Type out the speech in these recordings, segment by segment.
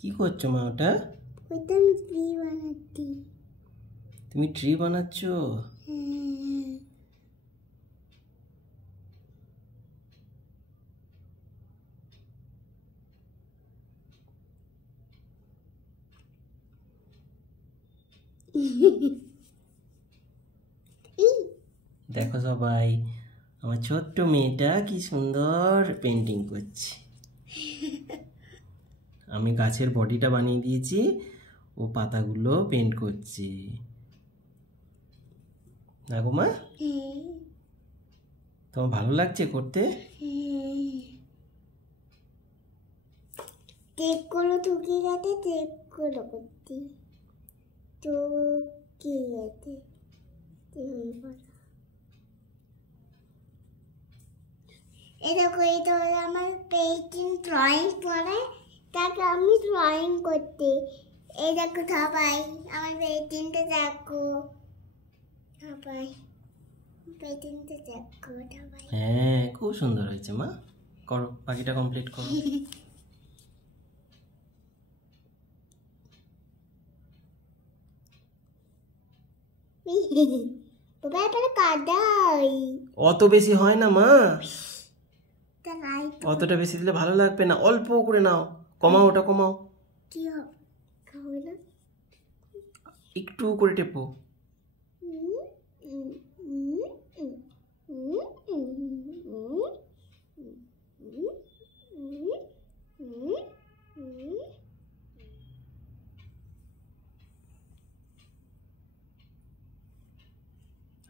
কি করছো মা ওটা? ওটা আমি ট্রি বানাচ্ছি। তুমি ট্রি বানাচ্ছো? দেখো সবাই, আমার ছোট্ট মেয়েটা কি সুন্দর পেন্টিং করছে। আমি গাছের বডিটা বানিয়ে দিয়েছি, ও পাতাগুলো পেন্ট করছে। দেখো মা, তোমার ভালো লাগছে করতে? টেপগুলো ঢুকে গেছে, টেপগুলো করছি তো কি গেছে। এটা করে তো আমার পেন্টিং ড্রয়িং করে, তাকে আমি ড্রয়িং করতে। এই দেখো সবাই, আমার পেন্টিংটা দেখো সবাই, পেন্টিংটা দেখো সবাই। হ্যাঁ, খুব সুন্দর হয়েছে মা। করো, বাকিটা কমপ্লিট করো। বাবা এবারে কাদাই অত বেশি হয় না মা, তা লাইট অতটা বেশি দিলে ভালো লাগবে না, অল্প করে নাও। কমাও, ওটা কমাও, কি হবে, খাবে না। একটু করে টেপো।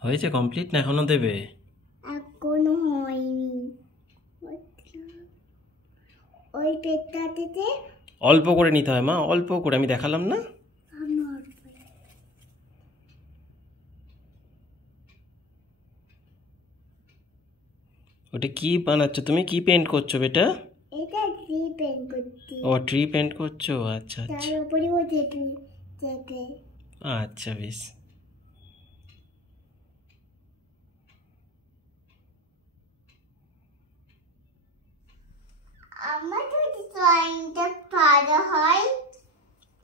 হয়েছে কমপ্লিট না এখনো দেবে? এখনো হয়নি, ওই পেটটাতে অল্প করে নিতে হয় মা, অল্প করে, আমি দেখালাম না? ওটা কি বানাচ্ছ তুমি? কি পেন্ট করছো বেটা? এটা ট্রি পেন্ট করছি। ও ট্রি পেন্ট করছো, আচ্ছা তার আচ্ছা। উপরে ও চেপে চেপে আচ্ছা বেশ। আমার যদি ড্রয়িংটা ভালো হয়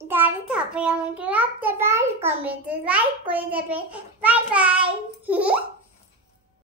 তাহলে সবাই আমাকে রাখতে পারে, কমেন্টে লাইক করে দেবে। Bye bye.